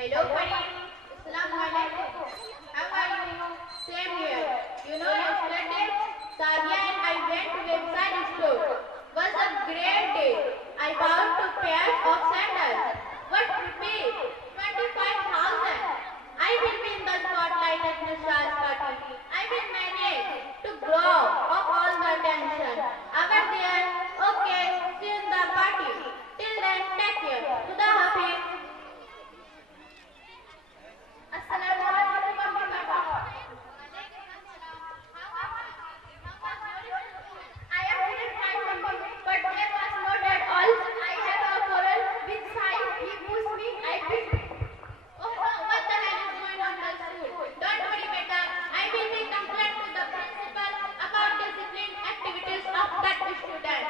Hello, Farid. Assalamualaikum. How are you? Same here. Yesterday, Sadia and I went to website store. Was a great day. I bought two pairs of sandals. What rupees? 25,000. I will be in the spotlight at Nishal's party. I will manage to grow off all the tension. Over there, okay, see you in the party. Till then, take care. Khuda Hafiz. Assalamualaikum warahmatullahi I am feeling fine, but there was not at all. I have a quarrel with Sai. He pushed me. I picked. Oh no, what the hell is going on in the school? Don't worry, beta. I will be complaint to the principal about discipline activities of that student.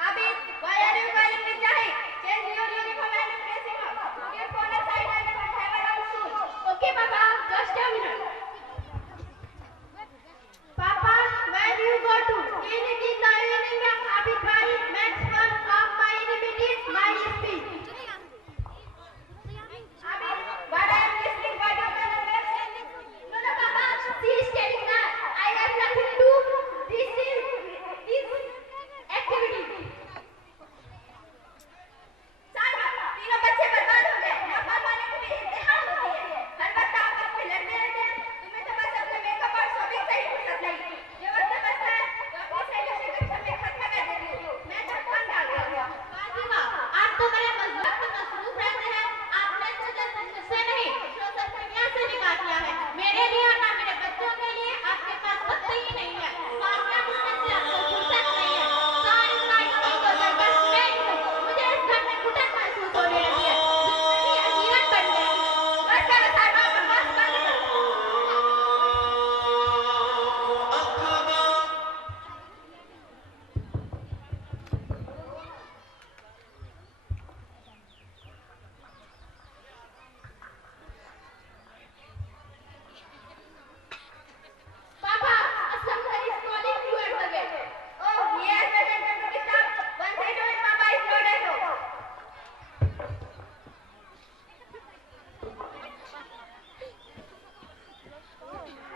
Abid, why are you calling me Jahid? Change your uniform and dressing up. Put your phone aside and have a long soon. Okay, Papa, just a minute. Papa, where do you go to? In the evening, Abid bhai makes fun of my inabilities, my speech. Abid, what I am listening, what you can understand? No, Papa, she is telling that I have nothing to do. This activity. तीनों बच्चे बर्बाद हो गए। नफल वाले को भी इम्तिहान होती है। हर वक्त आप अपने लड़ते रहते हैं। तुम्हें तो बस अपने मेकअप और शॉपिंग से ही फुर्सत नहीं। जो वक्त बचता है तो अपनी सहेलियों से कक्षा में खत्म कर देती हो। मैं तो फोन डाल रही हूँ। फातिमा, आप तो बड़े मजबूत मसरूफ रहते हैं। आपने मुझसे नहीं, सोशल मीडिया से निकाल दिया है। मेरे लिए और ना मेरे बच्चों के लिए आपके पास वक्त ही नहीं है। फातिमा, मुझसे से आपको फुर्सत नहीं है। सारी लाइफ की तो बस मैं ही हूँ। मुझे इस घर में घुटन महसूस होने लगी है। जिंदगी अजीरन बन गई। बस कर साइड पर बस बंद कर। Papa, somebody is calling you at the gate. Oh, yes, I can come to disturb. Once I do it, Papa is not at home.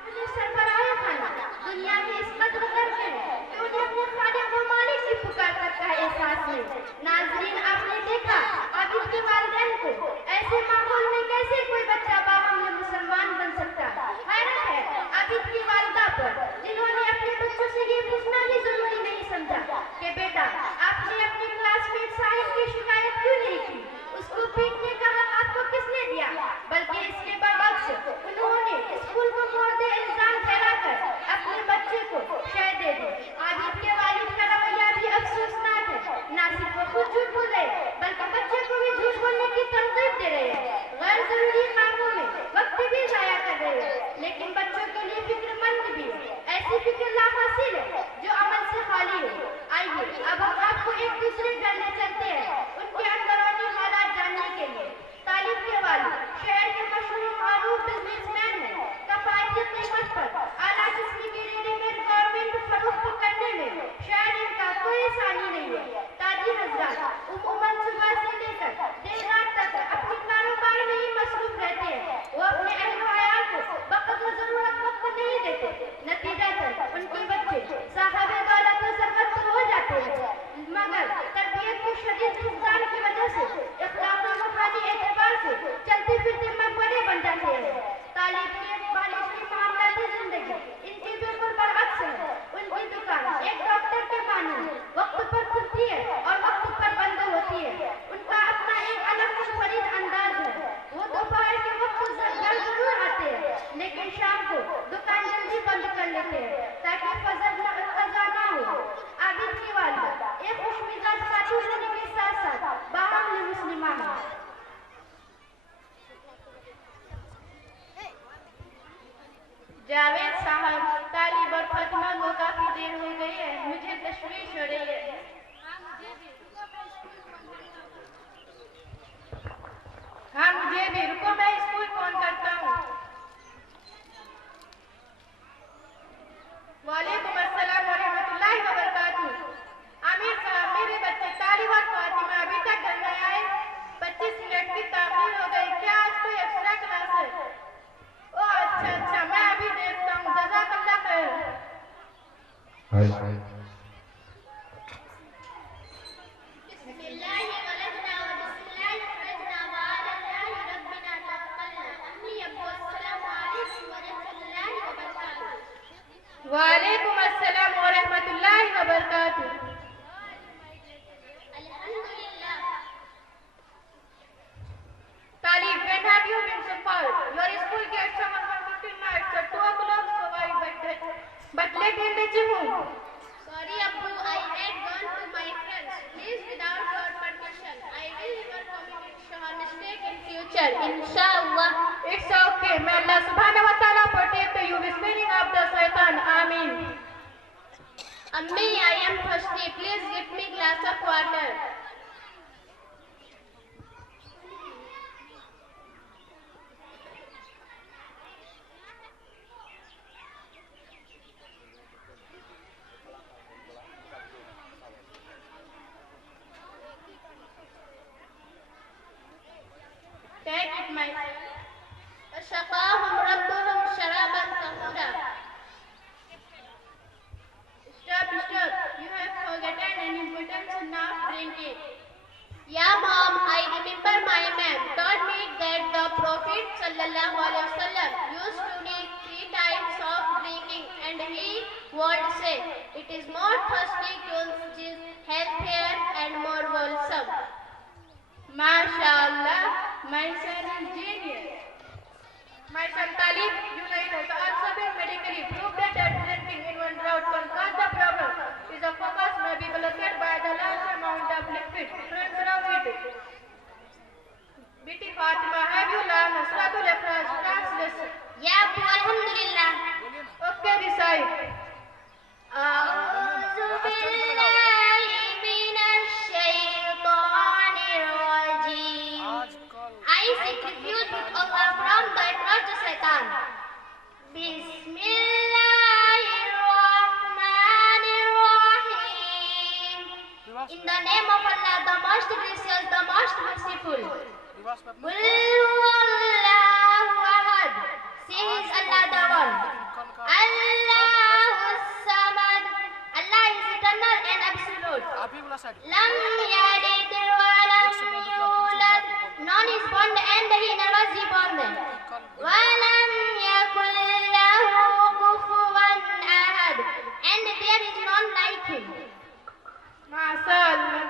मुझे सरबराह खाना दुनिया में इस कदर गर्व है कि उन्हें अपने खालिक को मालिक की पुकार तक का एहसास है। नाज़रीन, आपने देखा आबिद के वालिदैन को ऐसे माहौल में कैसे कोई बच्चा बावमूल्य मुसलमान बन सकता है। हैरत है आबिद की वालिदा पर, जिन्होंने अपने बच्चों से ये पूछना ही जरूरी नहीं समझा कि बेटा आपने अपने क्लासमेट साहिब की शिकायत क्यों नहीं की, उसको पीटने का हक आपको किसने दिया, बल्कि इसके बरअक्स उन्होंने स्कूल को मोड़ दे इल्जाम फैलाकर अपने बच्चे को शय दे दी। आबिद के वालिद का रवैया भी अफसोसनाक है। ना सिर्फ वो खुद झूठ बोल रहे बल्कि बच्चे को भी झूठ बोलने की तरकीब दे रहे हैं। गैर जरूरी कामों में वक्त भी जाया कर रहे हैं, लेकिन बच्चों के लिए फिक्रमंद भी है। ऐसी फिक्र लाहासिल है जो अमल से खाली हो। आइए अब हम आपको एक दूसरे घर ले चलते हैं उनके अंदरूनी हालात जानने के लिए। तालिब के वालिद शहर के मशहूर मारूफ बिजनेसमैन हैं। कफायती कीमत पर आला किस्म की रेडीमेड गारमेंट फरोख्त करने में शायद इनका कोई आसानी नहीं है। ताजी हजरात उम्मूमन सुबह से लेकर देर रात तक अपने कारोबार में ही मसरूफ रहते हैं। वो अपने अहलो अयाल को वक्त जरूरत वक्त नहीं देते। नतीजतन उनके बच्चे साहबे दौलत व सरवत हो जाते हैं, मगर तरबियत के शदीद नुकसान की वजह से इखलाक व रूहानी एतबार से चलते फिरते मकबरे बन जाते हैं। तालिब के वालिद की मामलाती जिंदगी इनके बिल्कुल बरअक्स है। उनकी दुकान एक डॉक्टर के मानून वक्त पर खुलती है और वक्त पर बंद होती है। उनका अपना एक अलग मुनफरिद अंदाज है। वो दोपहर के वक्त घर जरूर आते हैं, लेकिन शाम को दुकान जल्दी बंद कर लेते हैं ताकि फजर कज़ा ना हो। आबिद की वालिदा एक खुशमिजाज खातून होने के साथ साथ बाहम मुस्लिमा है। जावेद साहब, तालिब और फातिमा को काफी देर हो गई है, मुझे तशवीश हो रही है। हाँ मुझे भी, रुको मैं स्कूल फोन करता हूँ। वालेकुम अस्सलाम व रहमतुल्लाहि व हाय। वालेकुम अस्सलाम व रहमतुल्लाहि व बरकातुहू। Talib, when have you been so far? Your school gets some 1:15 nights at 2 o'clock, so I but late in the gym. Sorry, Abbu, I had gone to my friends. Please, without your permission, I will never commit a mistake in future. Inshallah. It's okay. May Allah subhanahu wa ta'ala protect you with spinning of the shaitan. Ameen. Ammi, I am thirsty. Please give me glass of water. Take it, my son. فَسَقَاهُمْ رَبُّهُمْ شَرَابًا طَهُورًا. Stop. You have forgotten an important sunnah of drinking. Yeah, Mom, I remember my ma'am told me that the Prophet ﷺ used to need 3 types of drinking, and he would say, it is more thirsty, healthier, and more wholesome. MashaAllah, my son is genius. My son Talib, you know, it has also been medically proved that drinking in one draught can cause the problem. His focus may be blocked by the large amount of liquid flowing from it. Biti Fatima, have you learned Suratul Ikhlas translation? Yeah, Alhamdulillah. Okay, recite. أعوذ بالله من الشيطان الرجيم. I seek refuge with Allah from the atrocious Satan. Bismillahirrahmanirrahim. In the name of Allah, the most gracious, the most merciful. Qul huwallahu ahad. Say is Allah the one. Allahu samad. Allah is eternal and absolute. Lam yalid wa lam yulad. None is born and he never is born. Wa lam yakul lahu kufuwan ahad. And there is none like him. माशाअल्लाह।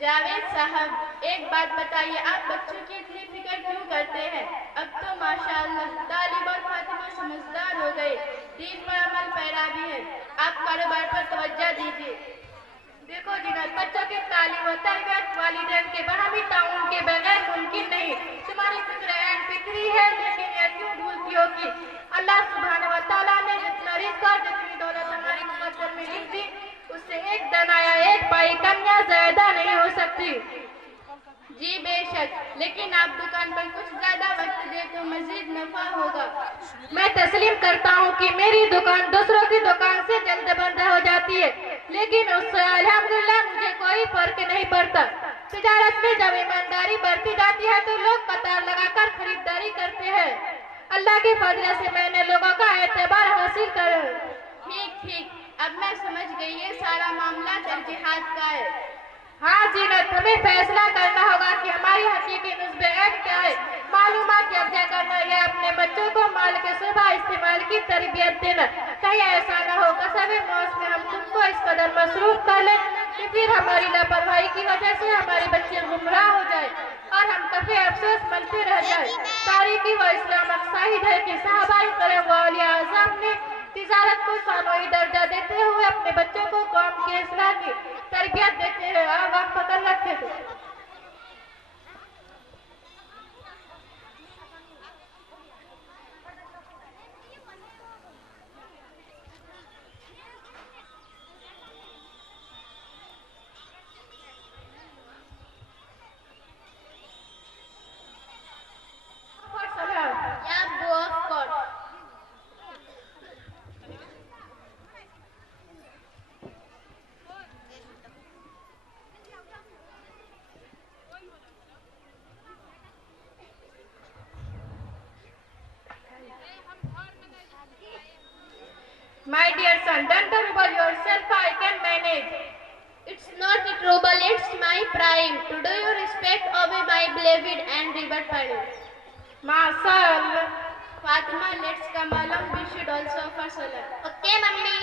जावेद साहब, एक बात बताइए, आप बच्चों की इतनी फिक्र क्यों करते हैं? अब तो माशाअल्लाह तालिब और फातिमा समझदार हो गए, दीन पर अमल पैरा भी है। आप कारोबार पर तवज्जो दीजिए। देखो जिन्नत, बच्चों की तालीम और तरबियत वालिदैन के बाहमी ताउन के बगैर मुमकिन नहीं। तुम्हारी फिक्र एंड फिक्री है, लेकिन यह क्यों भूलती हो कि अल्लाह सुब्हानहू व तआला ने जितना रिज़्क और जितनी दौलत हमारे मुक़द्दर में लिख दी, उससे एक दाना या एक पाई कन्या ज्यादा नहीं हो सकती। जी बेशक, लेकिन आप दुकान पर कुछ ज्यादा वक्त दे तो मजीद नफा होगा। मैं तस्लीम करता हूँ कि मेरी दुकान दूसरों की दुकान से जल्द बंद हो जाती है, लेकिन उससे अल्हम्दुलिल्लाह मुझे कोई फर्क नहीं पड़ता। तिजारत में जब ईमानदारी बढ़ती जाती है तो लोग कतार लगाकर खरीदारी करते हैं। अल्लाह के फजल से मैंने लोगों का एतबार हासिल कर। ठीक, अब मैं समझ गई, ये सारा मामला तरजीहात का है। हाँ जीनत, हमें फैसला करना होगा कि हमारी हकीकी नुस्बे क्या है। मालूमात कब्जा करना या अपने बच्चों को माल के सुबह इस्तेमाल की तरबियत देना। कहीं ऐसा न हो कसम मौत में हम तुमको इस कदर मसरूफ कर लें कि फिर हमारी लापरवाही की वजह से हमारे बच्चे गुमराह हो जाए और हम कभी अफसोस मनते रह जाए। तारीखी व इस्लामक शाहिद है कि सहाबाए करम व औलिया आज़म ने तिजारत को सानोई दर्जा देते हुए अपने बच्चों को कौम के इस्लाह की तरबियत देते हैं और वक्त पकड़ रखे थे। dear son, don't trouble yourself, I can manage. It's not a trouble, it's my prime. To do you respect, obey my beloved and revered parents. Mashallah. Fatima, let's come along. We should also offer salam. Okay, mummy.